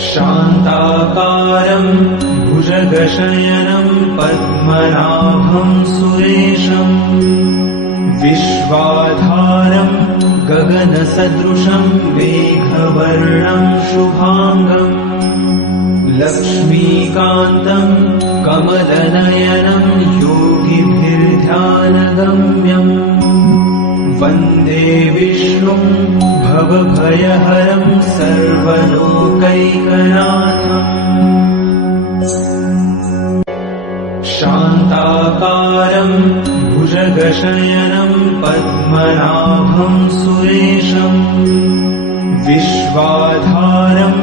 शान्ताकारं भुजगशयनं पद्मनाभं सुरेशं विश्वाधारं गगनसदृशं मेघवर्णं शुभांगम् लक्ष्मीकान्तं कमलनयनं योगिभिर्ध्यानगम्यम् वन्दे विष्णुं भवभयहरं सर्वलोकैकनाथम् शान्ताकारं भुजगशयनं पद्मनाभं सुरेशं विश्वाधारं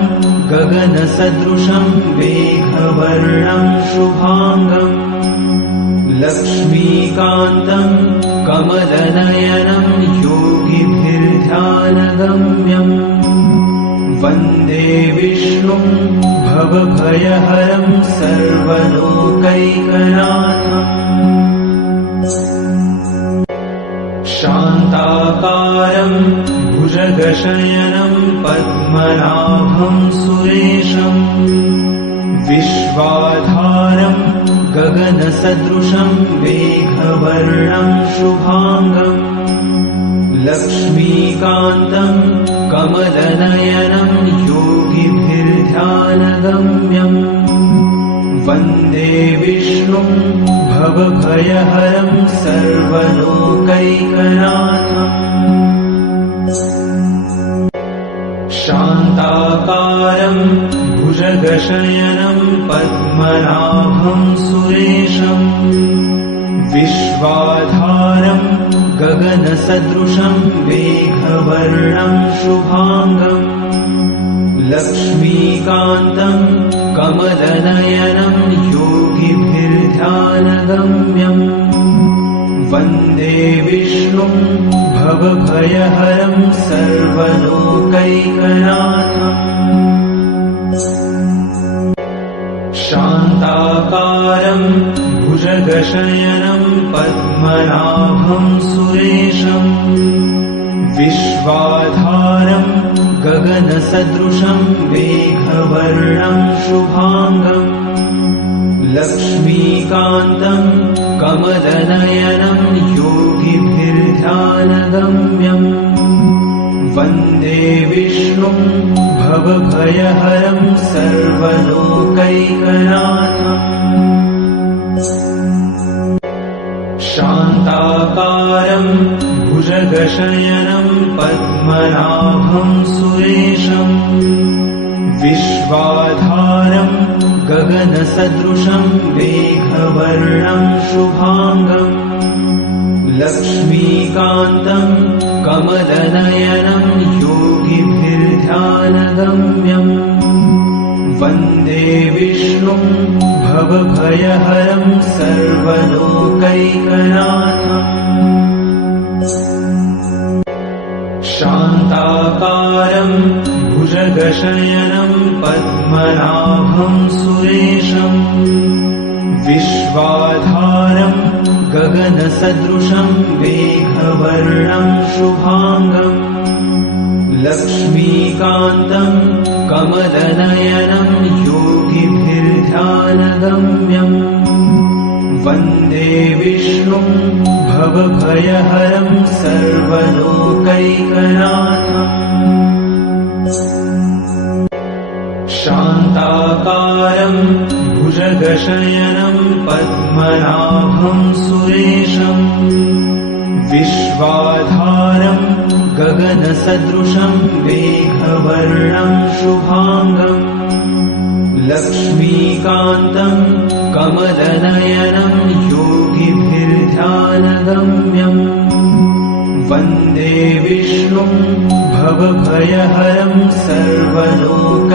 गगनसदृशं मेघवर्णं शुभांगम् लक्ष्मीकान्तं कमलनयनं योगिभिर्ध्यानगम्यम् वन्दे विष्णुं भवभयहरं सर्वलोकैकनाथम् शान्ताकारं भुजगशयनं पद्मनाभं सुरेशं विश्वाधारं गगनसदृशं मेघवर्णं शुभांगम् लक्ष्मीकान्तं कमलनयनं योगिभिर्ध्यानगम्यम् वन्दे विष्णुं भवभयहरं सर्वलोकैकनाथम् शान्ताकारं भुजगशयनं पद्मनाभं सुरेशं विश्वाधारं गगनसदृशं मेघवर्णं शुभांगम् लक्ष्मीकान्तं कमलनयनं योगिभिर्ध्यानगम्यम् वन्दे विष्णुं भवभयहरं सर्वलोकैकनाथम् शान्ताकारं भुजगशयनं पद्मनाभं सुरेशं विश्वाधारं गगनसदृशं मेघवर्णं शुभांगम् लक्ष्मीकान्तं कमलनयनं योगिभिर्ध्यानगम्यम् वन्दे विष्णुं भवभयहरं सर्वलोकैकनाथम् शान्ताकारं भुजगशयनं पद्मनाभं सुरेशं विश्वाधारं गगनसदृशं मेघवर्णं शुभांगम् लक्ष्मीकान्तं कमलनयनं योगिभिर्ध्यानगम्यम् वन्दे विष्णुं भवभयहरं सर्वलोकैकनाथम् शान्ताकारं भुजगशयनं पद्मनाभं सुरेशं विश्वाधारं गगनसदृशं मेघवर्णं शुभांगम् लक्ष्मीकान्तं कमलनयनं योगिभिर्ध्यानगम्यम् वन्दे विष्णुं भवभयहरं सर्वलोकैकनाथम् शान्ताकारं भुजगशयनं पद्मनाभं सुरेशं विश्वाधारं गगनसदृशं मेघवर्णं शुभांगम् लक्ष्मीकान्तं कमलनयनं योगिभिर्ध्यानगम्यम् वन्दे विष्णुं भवभयहरं सर्वलोकैकनाथम्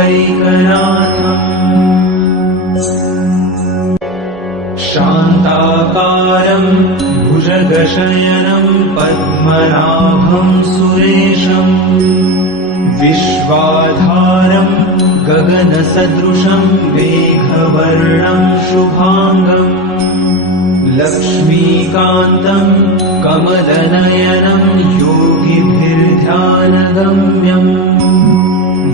शान्ताकारं भुजगशयनं पद्मनाभं सुरेशं विश्वाधारं गगनसदृशं मेघवर्णं शुभांगम् लक्ष्मीकान्तं कमलनयनं योगिभिर्ध्यानगम्यम्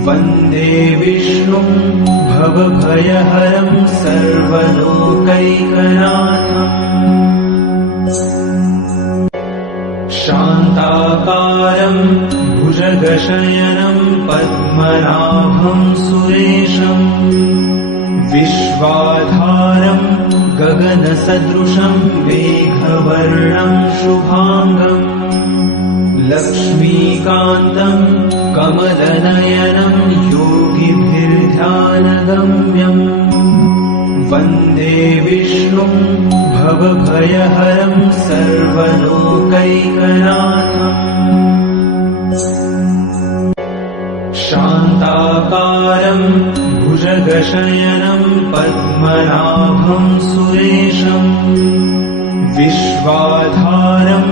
वन्दे विष्णुं भवभयहरं सर्वलोकैकनाथम् शान्ताकारं भुजगशयनं पद्मनाभं सुरेशम् विश्वाधारं गगनसदृशं मेघवर्णं शुभाङ्गम् लक्ष्मीकान्तं कमलनयनं योगिभिर्ध्यानगम्यम् वन्दे विष्णुं भवभयहरं सर्वलोकैकनाथम् शान्ताकारं भुजगशयनं पद्मनाभं सुरेशम् विश्वाधारं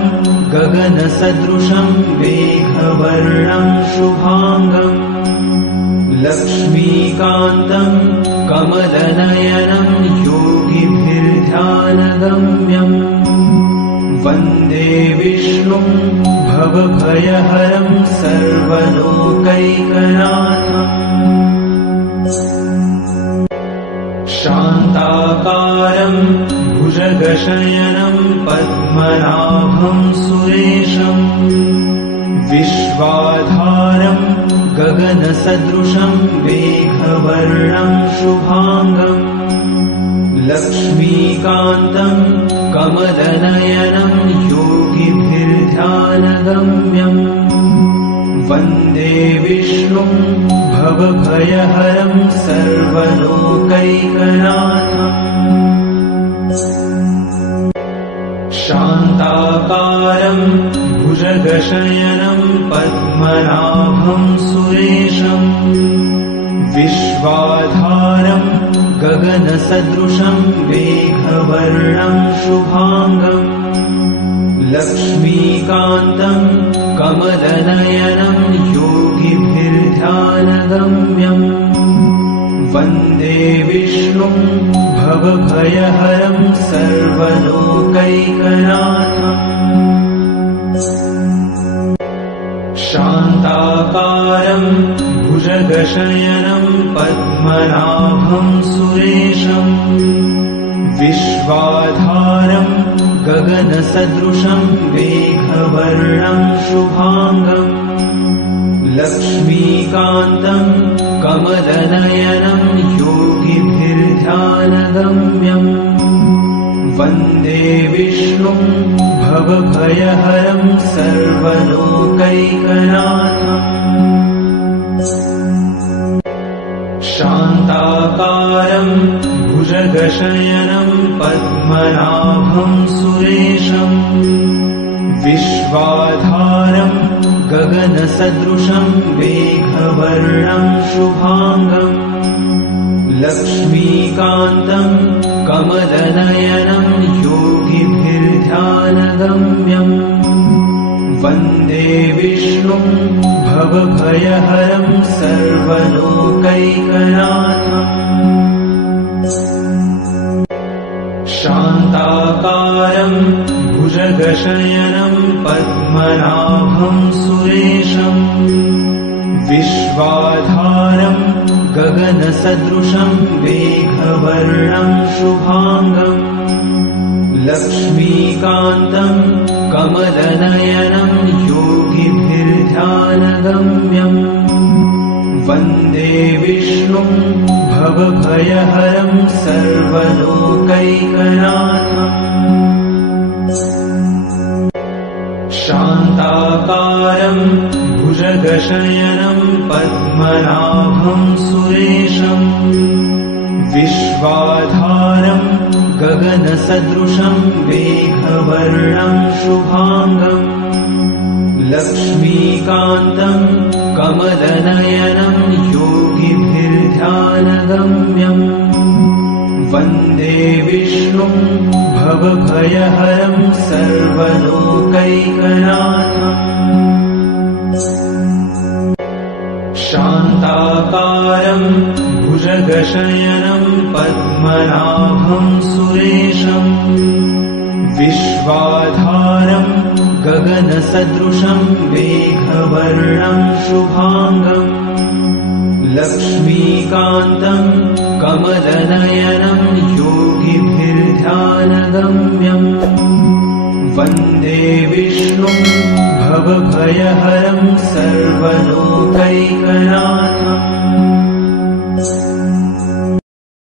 गगनसदृशं मेघवर्णं शुभाङ्गम् लक्ष्मीकान्तं कमलनयनं योगिभिर्ध्यानगम्यम् वन्दे विष्णुं भवभयहरं सर्वलोकैकनाथम् शान्ताकारं भुजगशयनं पद्मनाभं सुरेशम् विश्वाधारं गगनसदृशं मेघवर्णं शुभाङ्गम् लक्ष्मीकान्तं कमलनयनं योगिभिर्ध्यानगम्यम् वन्दे विष्णुं भवभयहरं सर्वलोकैकनाथम् शान्ताकारं भुजगशयनं पद्मनाभं सुरेशम् विश्वाधारं गगनसदृशं मेघवर्णं शुभाङ्गम् लक्ष्मीकान्तं कमलनयनं योगिभिर्ध्यानगम्यम् वन्दे विष्णुं भवभयहरं सर्वलोकैकनाथम् शान्ताकारं भुजगशयनं पद्मनाभं सुरेशम् विश्वाधारं गगनसदृशं मेघवर्णं शुभाङ्गम् लक्ष्मीकान्तं कमलनयनं योगिभिर्ध्यानगम्यम् वन्दे विष्णुं भवभयहरं सर्वलोकैकनाथम् शान्ताकारं भुजगशयनं पद्मनाभं सुरेशम् विश्वाधारं गगनसदृशं मेघवर्णं शुभाङ्गम् लक्ष्मीकान्तं कमलनयनं योगिभिर्ध्यानगम्यम् वन्दे विष्णुं भवभयहरं सर्वलोकैकनाथम् शान्ताकारं भुजगशयनं पद्मनाभं सुरेशम् विश्वाधारं गगनसदृशं मेघवर्णं शुभाङ्गम् लक्ष्मीकान्तं कमलनयनं योगिभिर्ध्यानगम्यम् वन्दे विष्णुं भवभयहरं सर्वलोकैकनाथम् शान्ताकारं भुजगशयनं पद्मनाभं सुरेशम् विश्वाधारं गगनसदृशं मेघवर्णं शुभाङ्गम् लक्ष्मीकान्तं कमलनयनं योगिभिर्ध्यानगम्यम् वन्दे विष्णुं भवभयहरं सर्वलोकैकनाथम् शान्ताकारं भुजगशयनं पद्मनाभं सुरेशम् विश्वाधारं गगनसदृशं मेघवर्णं शुभाङ्गम् लक्ष्मीकान्तं कमलनयनं योगिभिर्ध्यानगम्यम् वन्दे विष्णुं भवभयहरं सर्वलोकैकनाथम्